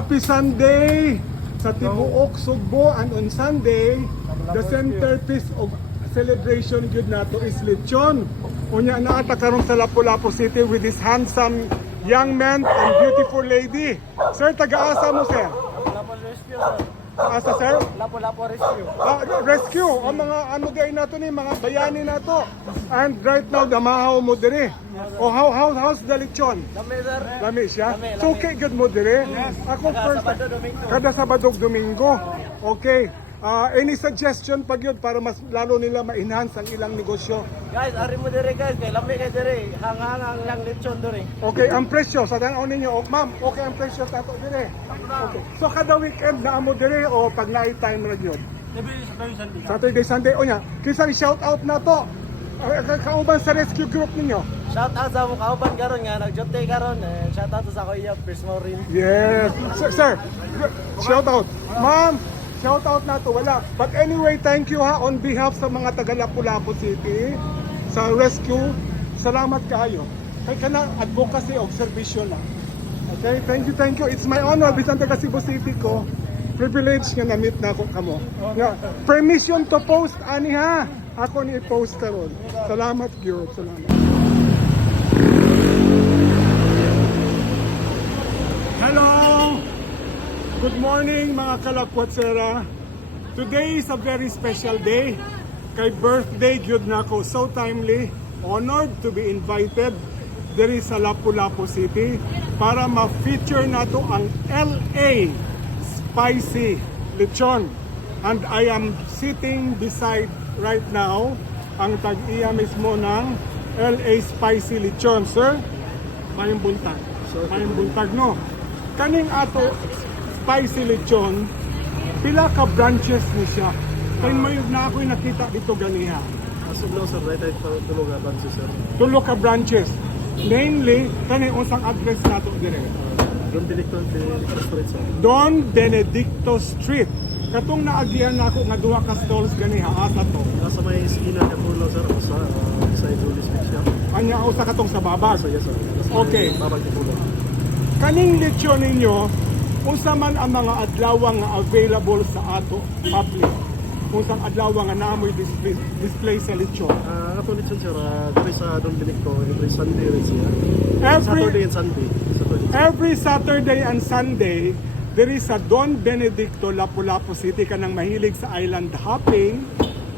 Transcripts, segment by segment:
Happy Sunday sa tibuok Sugbo, and on Sunday the centerpiece of celebration gyud nato is lechon. Unya naata karon sa Lapu-Lapu City with this handsome young man and beautiful lady. Sir, taga-asa mo, sir? Lapu Rescue, sir. Asa, sir? Lapu Rescue. Rescue ang mga ano gay nato ni mga bayani nato. And right now damahaw mo dire. Oh, how's the lechon? Lami, sir. Lami siya. Lami. So okay good mo dire. Ako Kada first Sabado, Domingo. kada Sabado Domingo. Okay. Any suggestion pag yun para mas lalo nila ma-enhance ang ilang negosyo? Guys, ari mo dire guys. Kay lami kay dire. Hanghang ang lang lechon dire. Okay, ang presyo sa tanaw ninyo, ma'am, okay ang presyo sa ato dire. Okay. So kada weekend na amo dire o pag night time ra gyud? Saturday, Sunday. O nya, kisang shout out na to. Kauban sa rescue group ninyo. Shout out sa mga kauban karon nga nagjote karon. Shout out sa kuya Chris Morin. Yes. Sir, shout out. Ma'am, shout out na to. Wala. But anyway, thank you ha on behalf sa mga taga Lapu-Lapu City sa rescue. Salamat kayo. Kay kana advocacy of serbisyo na. Okay, thank you. It's my honor bisan taga Cebu City ko. Privilege nga na-meet na ako kamo. Yeah. Permission to post ani ha. Ako ni i-post karon. Salamat gyud. Salamat. Hello. Good morning mga kalakwatsera. Today is a very special day. Kay birthday gyud nako, so timely. Honored to be invited diri sa Lapu-Lapu City para ma-feature nato ang LA Spicy Lechon. And I am sitting beside right now ang tag-iya mismo ng LA Spicy Lechon. Sir, mayong buntag. Mayong buntag no. Kaning ato Spicy Lechon, pila ka branches ni siya. Kaya mayroon na ako'y nakita dito ganiha. As of now, sir, right ay tulog nga branches, sir. Tulo ka branches. Namely, kaning unsang address nato dire. Don Benedicto Street, sir. Don Benedicto Street. Katong naagian nako nga duha ka stalls ganiha asa to. Nasa may esquina niya po lang, sir. Sa Julius Beach siya. Anya usa katong sa babag. So, yes, sir. Okay. Babag niya po lang. Kaning lechon ninyo, unsa man ang mga adlaw nga available sa ato public? Unsang adlaw nga naamoy display sa lechon? Ato lechon, sir. Dito sa Don Benedicto, every Sunday rin siya. Every Saturday and Sunday. Every Saturday and Sunday, there is a Don Benedicto, Lapu-Lapu City. Kanang mahilig sa island hopping,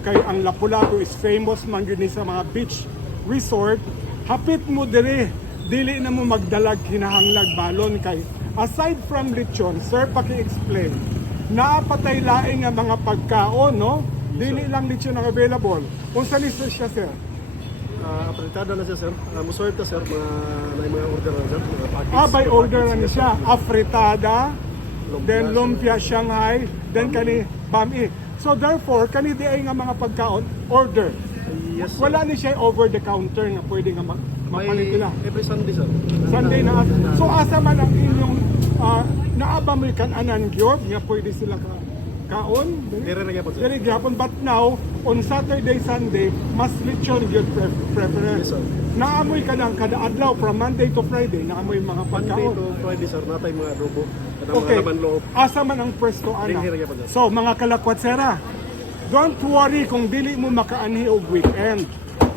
kay ang Lapu-Lapu is famous man yun sa mga beach resort. Hapit mo dire, dili na mo magdalag kinahanglag balon kay aside from lechon, sir, paki-explain. Naapatay laing nga mga pagkaon, no? Dili lang lechon ang available. Unsa lista siya, sir? Apritada na siya, sir. Musorb ta, sir. May mga order na, sir. Mga package. By order na ni siya. Afritada, then lumpia Shanghai, then kani bami. So therefore, kani di ay nga mga pagkaon, order. Yes, sir. Wala ni siya over the counter nga pwede nga mapalit nila. Every Sunday, sir. Sunday na. So asa man ang inyong naaba mo kan-anan gyud nga pwede sila kaon? Dire na gyapon, sir. Dili gyapon, but now on Saturday, Sunday, mas lechon gyud preference. Yes, sir. Naamoy ka ng kada adlaw from Monday to Friday, naamoy mga Monday pagkaon. to Friday, sir. Natay mga adobo. Kada Okay. mga laman loob. Asa man ang pwesto ana. Here gyapon, sir. So mga kalakwatsera, don't worry kung dili mo makaanhi og weekend.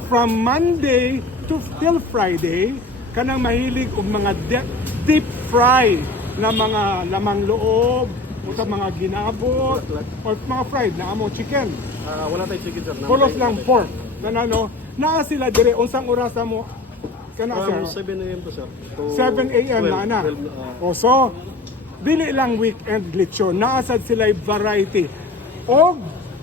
From Monday to till Friday, kanang mahilig og mga deep fry na mga lamang loob o sa mga ginabot o mga fried na amo chicken. Wala tayong chicken, sir. Pulos lang pork. Nanano, naa sila dire unsang oras mo kana From sir? 7 a.m. to, sir. To 7 a.m. na ana. 12, O so, dili lang weekend lechon, naasad sila variety. O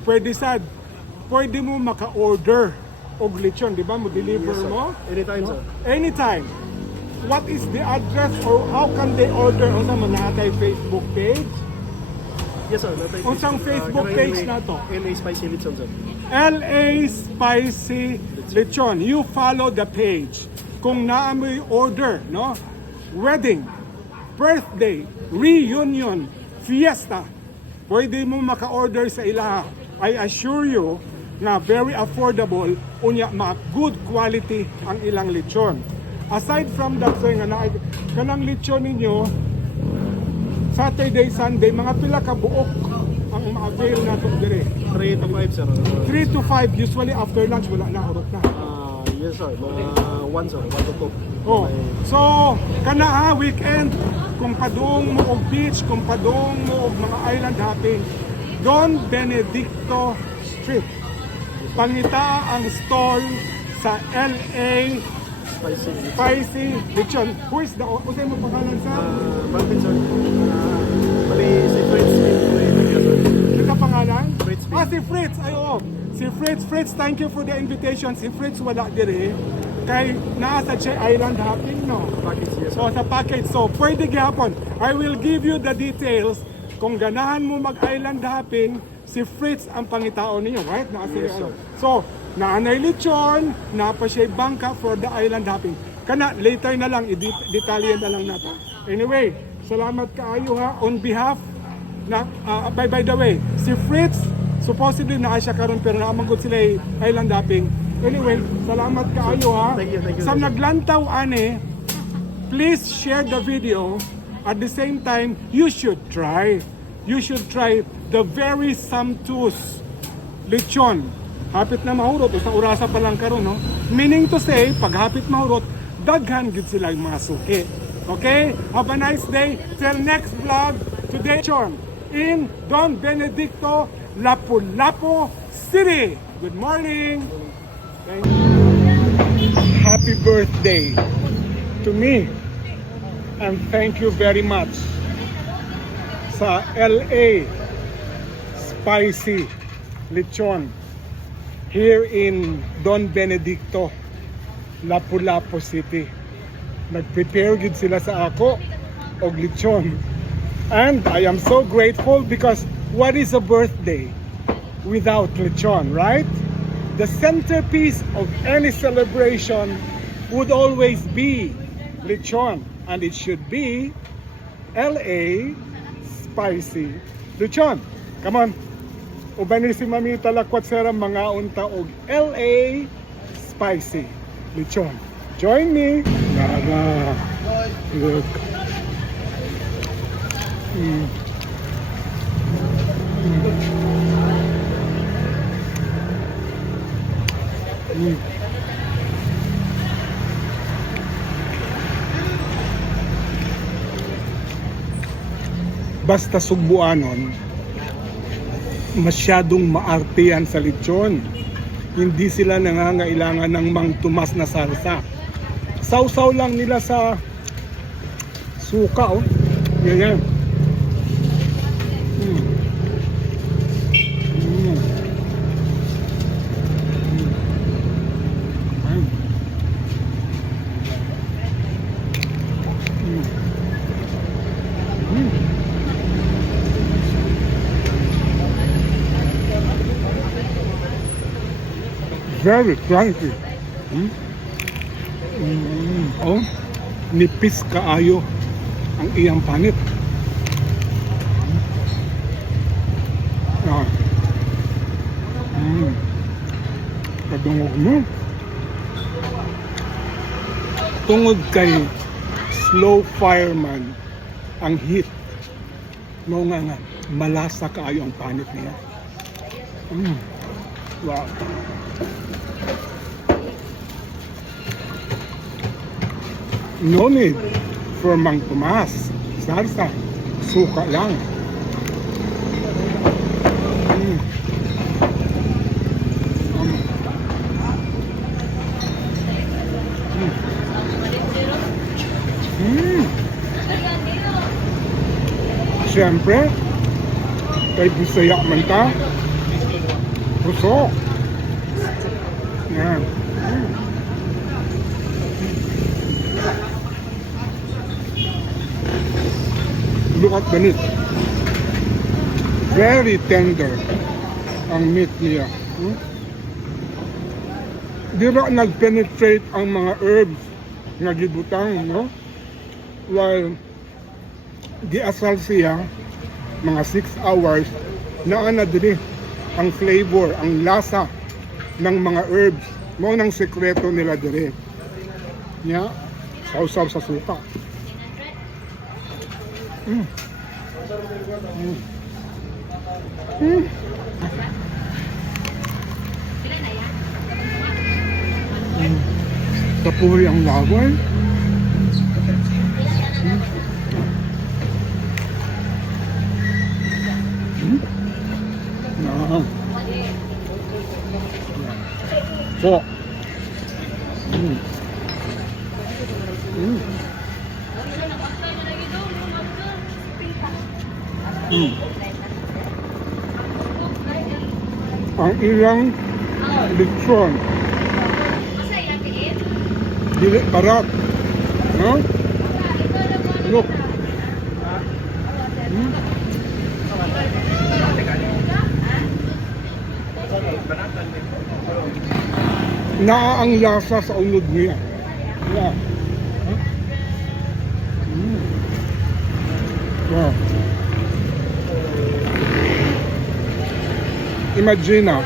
pwede mo maka-order og lechon, di ba? Mo deliver Yes, sir. mo Anytime, sir. anytime. What is the address or how can they order? Unsa man natay Facebook page? Yes, sir. Natay Unsang Facebook page na to? LA Spicy Lechon, sir. LA Spicy Lechon. You follow the page. Kung naamoy order, no? Wedding, birthday, reunion, fiesta, pwede mo maka-order sa ilaha. I assure you na very affordable, unya good quality ang ilang lechon. Aside from that, sir, nga kanang lechon ninyo, Saturday, Sunday, mga pila ka buok ang ma-avail nato dire. 3 to 5 sir. 3 to 5, usually after lunch, wala na, urot na. Yes sir, mga 1 sir, 1 to 2. Oh, so, kana ha, weekend, kung padung mo og beach, kung padung mo og mga island hopping, Don Benedicto Street. Pangita ang stall sa LA Spicy Lechon. Who is the, usay mo pangalan sa? Martin sir. Bali si Fritz. Kita pangalan? Fritz. Si Fritz. Ay, oo. Si Fritz. Fritz, thank you for the invitation. Si Fritz wala dire. Kay nasa Che Island hopping, no? Package yes sir. So, sa package. So, pwede gihapon. I will give you the details. Kung ganahan mo mag-island hopping, si Fritz ang pangitaon ninyo, right? Yes, sir. So, naanay lechon, napa siya bangka for the island hopping. Kana, later na lang, i-detalye na lang natin. Anyway, salamat kaayo ha, on behalf na, by the way, si Fritz, supposedly naa siya karon pero naamanggot sila island hopping. Anyway, salamat kaayo ha. Thank you. Sa naglantaw ane, please share the video. At the same time, you should try the very sumptuous lechon. Hapit na mahurot, o sa orasa pa lang karon, no? Meaning to say, pag hapit mahurot, daghan gid sila yung mga suki. Okay? Have a nice day. Till next vlog, today, lechon in Don Benedicto, Lapu-Lapu City. Good morning. Thank you. Happy birthday to me. And thank you very much sa LA Spicy Lechon here in Don Benedicto, Lapu-Lapu City. Nag-prepare gid sila sa ako og lechon. And I am so grateful because what is a birthday without lechon, right? The centerpiece of any celebration would always be lechon. And it should be LA Spicy Lechon. Come on. Uban ni si Mamita Lakwatsera mga unta og LA Spicy Lechon. Join me. Nara. Look. Basta Sugbuanon, masyadong maartiyan sa lechon. Hindi sila nangangailangan ng mangtumas na salsa. Sausaw lang nila sa suka, oh. Ganyan. Very crunchy. Oh, nipis kaayo ang iyang panit. Kadungog mo. Tungod kay slow fireman ang heat. No nga, malasa kaayo ang panit niya. Wow. No need for Mang Tomas. Salsa. Suka lang. Siyempre, kay Bisaya man ta. Puso. Yan. Look at the meat. Very tender ang meat niya. Di ba nag-penetrate ang mga herbs na gibutang, no? While giasal siya mga 6 hours na diri ang flavor, ang lasa ng mga herbs. Mo nang sekreto nila diri. Nya, sausaw sa suka. Tapuri ang laway. Ah. So. Ang ilang lechon. Dili parat. No? Look. Naa ang lasa sa unod niya. Yeah. Huh? Wow. Imagine na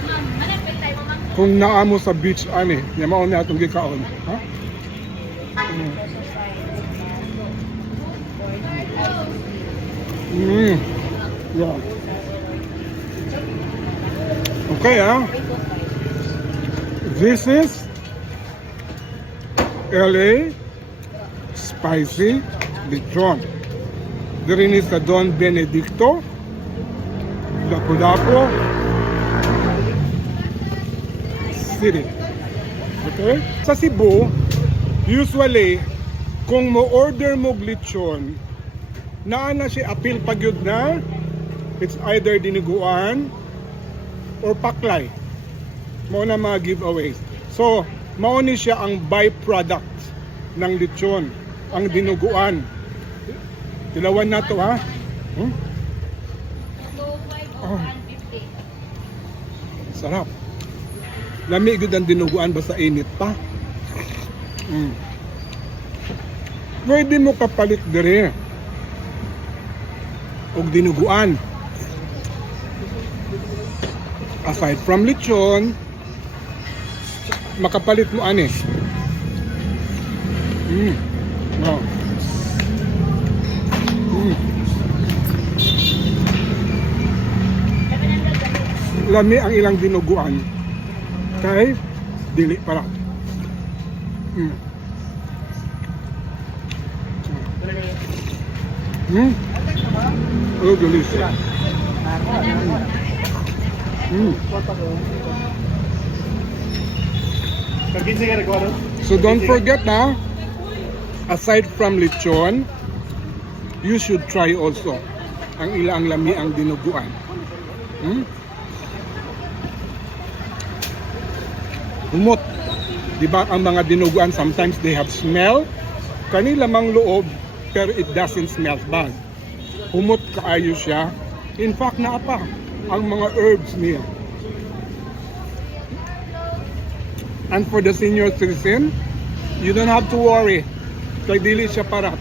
kung naa mo sa beach ani, yung mauna atong gikaon. Ha? Yeah. Okay, This is LA Spicy Lechon. There is sa Don Benedicto, Lapu-Lapu City. Okay? Sa Cebu, usually, kung mo-order mo lechon, naa na siya apil pagyud na, it's either diniguan or paklay. Mao na mga giveaways. So, mao ni siya ang byproduct ng lechon, ang dinuguan. Tilawan na to, ha? Oh. Sarap. Lamig gud ang dinuguan basta init pa. Pwede mo kapalit dire og dinuguan. Aside from lechon, makapalit mo ani. Wow. Lami ang ilang dinuguan. Kay dili para. Oh, delicious. So don't forget na, aside from lechon, you should try also ang ilang lami ang dinuguan. Humot. Diba ang mga dinuguan, sometimes they have smell. Kanila mang loob, pero it doesn't smell bad. Humot kaayo siya. In fact, naapa ang mga herbs niya. And for the senior citizen, you don't have to worry. Kay dili siya parat.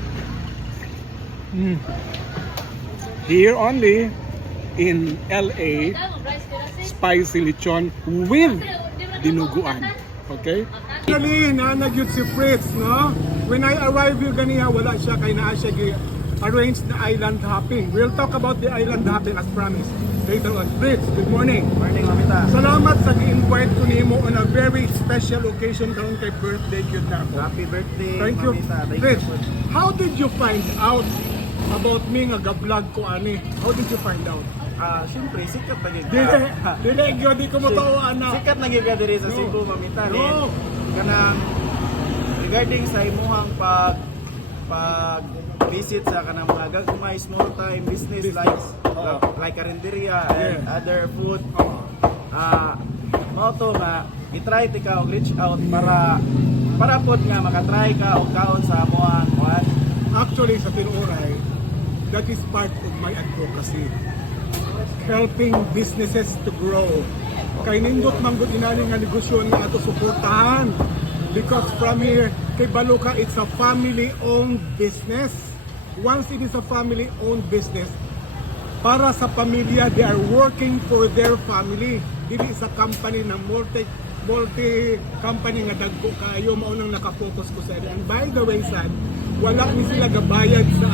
Here only in LA, spicy lechon with dinuguan. Okay? Actually, nanagyud si Fritz, no? When I arrived here ganiya, wala siya kay naa siya arrange the island hopping. We'll talk about the island hopping as promised later on. Fritz, good morning. Morning, Mamita. Salamat sa gi-invite ko nimo on a very special occasion karon kay birthday gyud na ako. Happy birthday, Thank you. Mamita. Fritz, how did you find out about me nga ga-vlog ko ani? How did you find out? Siyempre, sikat na gid. Dili ko matawa ana. Sikat na gid ka diri sa No. Cebu, Mamita. No. Kanang regarding sa imuhang pag visit sa kanang mga gagmay small time business like karinderya and Yeah. other food. Mao to nga i-try ti ka og reach out para pod nga makatry ka og kaon sa amuang kuan. Actually, sa Tinuray, that is part of my advocacy. Helping businesses to grow. Kay nindot manggod inani nga negosyo nga ato suportahan. Because from here, kay Baluka, it's a family-owned business. Once it is a family-owned business, para sa pamilya, they are working for their family. Dili sa company na multi-company nga dagko kayo, maunang nakafocus ko sa ito. And by the way, Sad, wala ni sila gabayad sa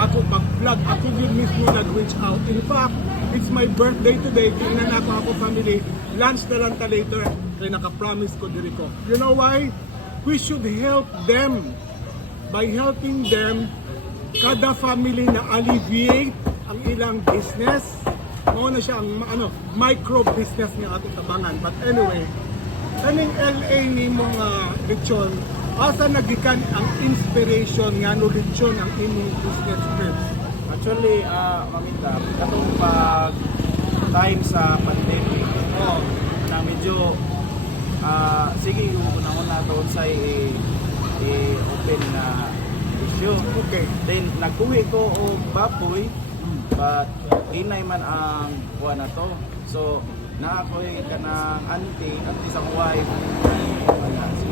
ako pag-vlog. Ako yun mismo nag-reach out. In fact, it's my birthday today. Tingnan ako family. Lunch na lang ta later. Kaya naka-promise ko diri ko. You know why? We should help them. By helping them, kada family na alleviate ang ilang business. Mao na siya ang micro business niya ato tabangan. But anyway, kaning LA ni mga lechon, asa nagikan ang inspiration nga no lechon ang imong business first? Actually, mamita, katong pag time sa pandemic, na medyo, sige, kung una doon sa i-open na issue. Okay. Then, nagkuhi ko o baboy, but inay man ang kuha na to. So, naakoy ka ng auntie sa wife, si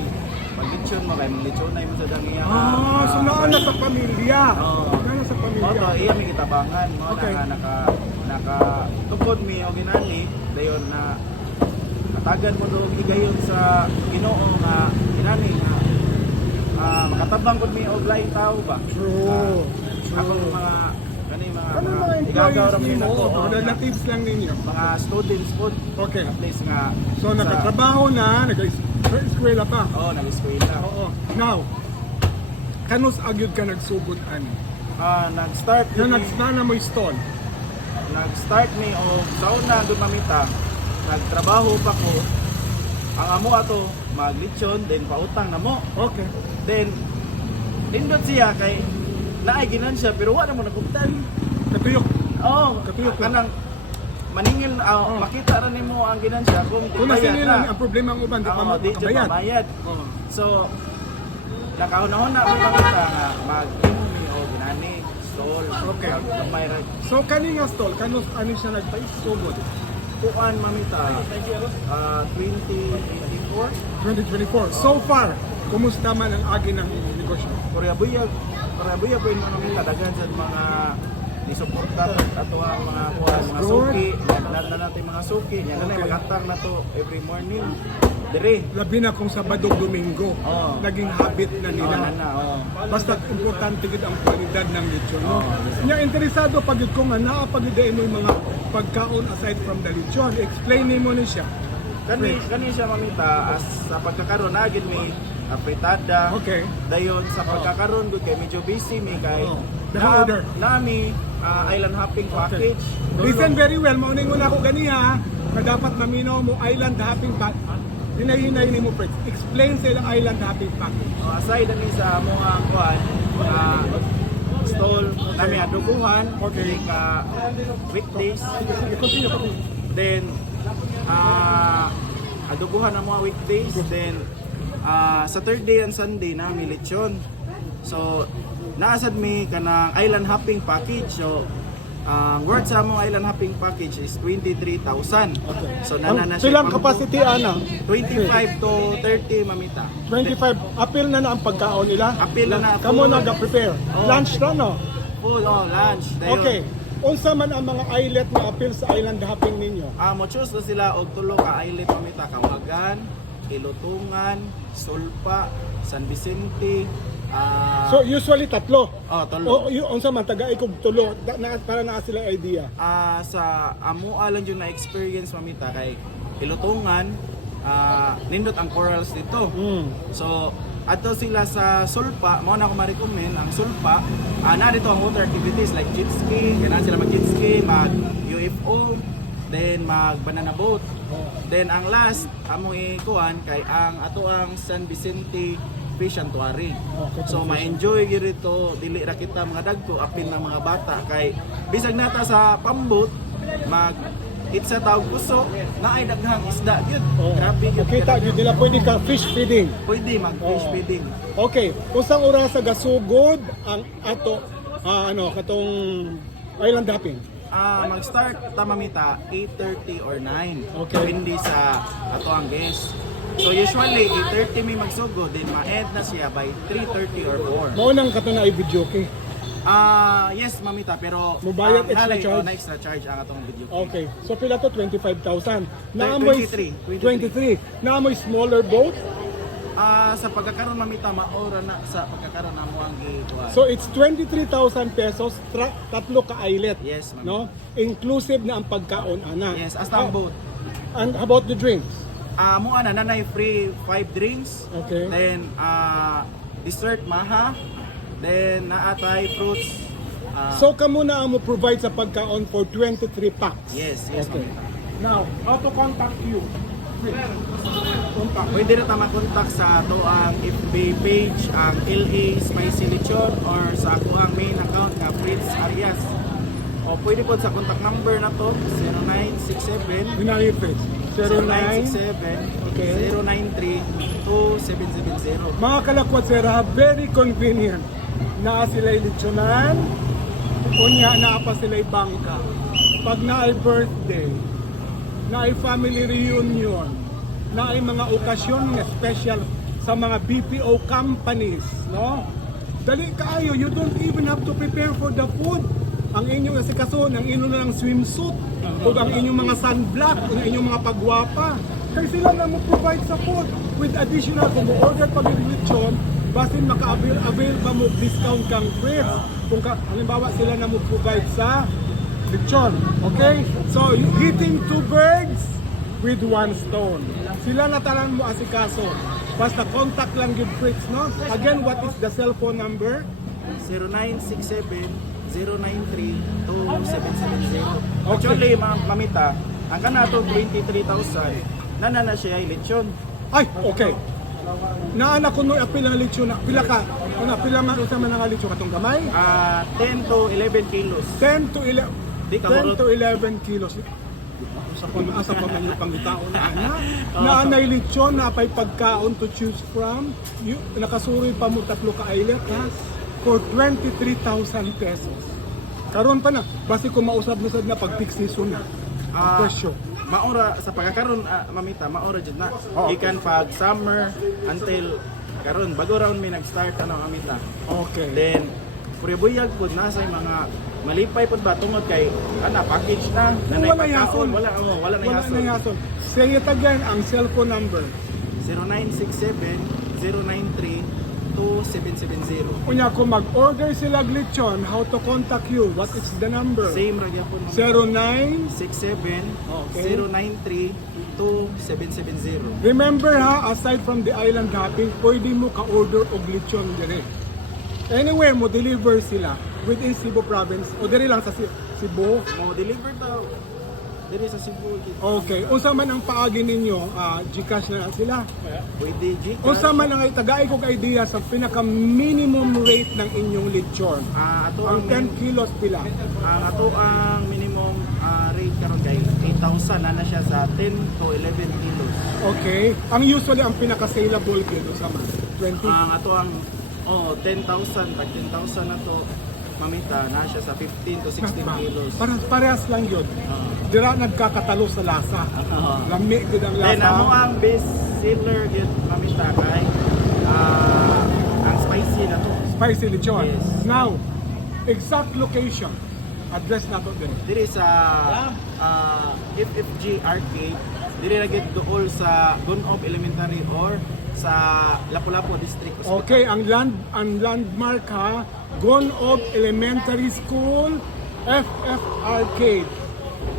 pag-lechon mo, kaya mag-lechon na yung sa dangiya. So naan na sa pamilya. Oo. Naan na sa pamilya. Moto, iya may kitabangan mo Okay. na nakatukod mi o ginani dayon na natagan mo do higayon sa Ginoo nga ginani nga makatabang kod mi og lain tao ba. True. Ako yung mga Ano mga igagaw ra employees mi mo? nako Relatives lang ninyo. mga students pod Okay. at least nga So nagkatrabaho na, nag-eskwela pa. nag-eskwela. Oo. Now, kanus agyud ka nagsugod ani? Nag-start Na mi- nagsana mo stall. nag-start mi og sa una gud mamita nagtrabaho pa ko ang amo ato maglitsyon then pautang na mo Okay. then indot siya kay naay ginansya pero wala mo nagugtan Katuyok. katuyok kanang maningil makita ra nimo ang ginansya kung di Kung nasa bayad nila na ang problema ang uban, di pa di jud makabayad. mabayad Oo. so nakahunahon na ako mamita nga mag-imo mi o ginani stall Okay. gamay ra So kani nga stall, kanus ani siya nagpaisugod? kuan mamita 2084 2024. So far, kumusta man ang agi ng negosyo? Korea Buya po yung mga mga daghan sa mga nisuporta ato ang mga kuha, mga Good. suki, naglan na natin mga suki, yan na mag-atang na to every morning. Dire. Labi na kung Sabado, Domingo, Oo. naging habit na nila. Basta importante gid ang kwalidad ng lechon. No? Nya interesado pag yun ko nga naapagid mo yung mga pagkaon aside from the lechon. Explain nimo ni siya. Kani siya mamita as sa pagkakaroon na gid may apritada. Okay. Dayon sa pagkakaroon gud kay medyo busy mi kay Naka-order. nami island hopping package. Listen very well, mauning muna ako ganiha na dapat maminaw mo island hopping package. Hinahinay ni mo, Fred. Explain sa ilang island hopping package. Aside ni sa mga kuan, stall nami adubuhan, Okay. ka weekdays, Continue. then adubuhan ang mga weekdays, then Saturday and Sunday nami lechon. So naasad mi kanang island hopping package. So ang worth sa among island hopping package is 23,000. So nana na siya Silang capacity, ana? 25 to 30 mamita. 25. Apil na ang pagkaon nila? Apil na. Kamo nag-prepare. Oh. Lunch na, no? Full lunch. Dayon, Okay. Unsa man ang mga islet na apil sa island hopping ninyo? mo choose na sila og tulo ka islet mamita, Kawagan, Ilutungan, Sulpa, San Vicente, So usually tatlo. tulo. O unsa man taga ikog tulo para naa sila idea. Sa amo alang yung na-experience mamita kay Ilutungan, nindot ang corals dito. So ato sila sa Sulpa, mo na ako ma-recommend ang Sulpa. Narito ang water activities like jet ski, kailangan sila mag jet ski, mag UFO, then mag banana boat. Then ang last among ikuan kay ang ato ang San Vicente Fish Sanctuary. So ma-enjoy gyud rito, dili ra kita mga dagko apil ng mga bata kay bisag nata sa pambot mag itsa tawag puso na ay daghang isda gyud. Grabe gyud. Kita gyud nila pwede ka fish feeding. Pwede mag fish Oo. feeding. Okay, unsang oras sa gasugod ang ato katong island hopping? Mag-start tamamita 8:30 or 9. Okay. Depende sa ato ang guest. So usually 8:30 may magsugod, then ma-end na siya by 3:30 or 4. Mao nang kato na i-video okay. Yes, mamita, pero Mubayad ang extra halay, charge? na extra charge ang atong video. Okay. So pila to 25,000. Naamoy 23. Naamoy smaller boat. Sa pagkakaroon mamita, maora na sa pagkakaroon na mo ang gikuha. So it's 23,000 pesos, tatlo ka islet. Yes, ma'am. No? Inclusive na ang pagkaon ana. Yes, hasta ang boat. And how about the drinks? Mo ana nanay free 5 drinks. Okay. Then dessert maha. Then naatay fruits. So kamo na ang mo provide sa pagkaon for 23 packs. Yes, Okay. mamita. Now, how to contact you? Contact. Pwede na ta makontak sa ato ang FB page ang LA Spicy Lechon or sa ako ang main account nga Fritz Arias. O pwede po sa contact number na to 0967 United 09. 0967 Okay. 093-2770. Mga kalakwat-sera, very convenient. Naa sila'y lechonan, unya naa pa sila'y bangka. Pag naay birthday, naay family reunion, naay mga okasyon nga special sa mga BPO companies, no? Dali kaayo, you don't even have to prepare for the food. Ang inyong asikaso, ang inyong lang swimsuit, o ang inyong mga sunblock, o ang inyong mga pagwapa. Kaya sila na mo provide sa food with additional kung order pag lechon, basin maka-avail pa mo discount kang Fritz. Kung halimbawa sila na mo provide sa lechon. Okay? So, hitting 2 birds with 1 stone. Sila na talang mo asikaso. Basta contact lang yung Fritz, no? Again, what is the cell phone number? 0967-093-2770. Actually, mamita, ang kanato 23,000, na siya ay lechon. Ay, okay. Naanak ko nung apil ng lechon na, pila ka? Ano, pila man usama ng lechon katong gamay? 10 to 11 kilos. 10 to 11 Di ka 10 to 11 kilos. Asa pa man yung pangitaon na ana. Naanay lechon na pay pagkaon to choose from. Nakasuroy pa mo tatlo ka islet ha for 23,000 pesos. Karon pa na, basi ko mausab-usab na pag peak season na. Ang presyo. Maura sa pagkakaroon mamita, maura jud na. Ikan pag summer until karon bago raon may nag-start mamita. Okay. Then puribuyag pud na sa mga malipay pud ba tungod kay package na nanay Wala pagkaon, yason. wala na Wala na yason. yason. Say it again, ang cellphone number. 0967-093-2770. Kunya kung mag-order sila lechon, how to contact you? What is the number? Same ra gyapon. 09. 67-093-2770. Remember ha, aside from the island hopping, pwede mo ka-order og lechon dire. Anywhere mo deliver sila within Cebu province o dire lang sa Cebu. Mo deliver daw. Diri sa Cebu. Okay, unsa man ang paagi ninyo, GCash na sila. Pwede Gcash. Unsa man ang tagay kog idea sa pinaka minimum rate ng inyong lechon? Ato Ang 10 kilos pila. ato ang minimum rate karon kay 8,000 na siya sa 10 to 11 kilos. Okay, ang usually ang pinaka saleable kilo sa man 20. Ang ato ang 10,000 pag 10,000 na to mamita na siya sa 15 to 16 kilos. Parehas lang yun. Dira nagkakatalo sa lasa. Lami gid ang Then amo lasa. ang best seller gyud mamita kay ang spicy na to. Spicy lechon. Yes. Now, exact location. Address na to din. Diri sa FFG Arcade, diri ra gyud duol sa Gunob Elementary or sa Lapu-Lapu District Hospital. Okay, ang landmark ha, Gunob Elementary School, FF Arcade.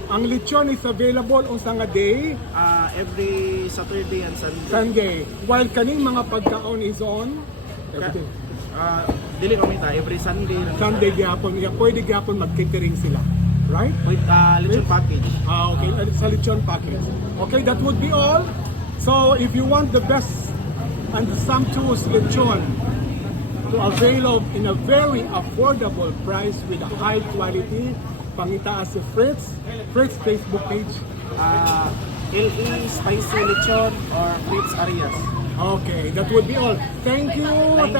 Ang lechon is available on nga day, Every Saturday and Sunday. Sunday. While kaning mga pagkaon is on everything. Dili mamita every Sunday. Sunday gyapon, pwede gyapon mag-catering sila. Right? With lechon package. Okay, sa lechon package. Okay, that would be all. So, if you want the best and sumptuous lechon to avail of in a very affordable price with a high quality, pangita si Fritz Facebook page. LE Spicy Lechon or Fritz Arias. Okay, that would be all. Thank you very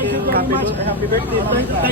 much. Happy birthday, mamita. Thank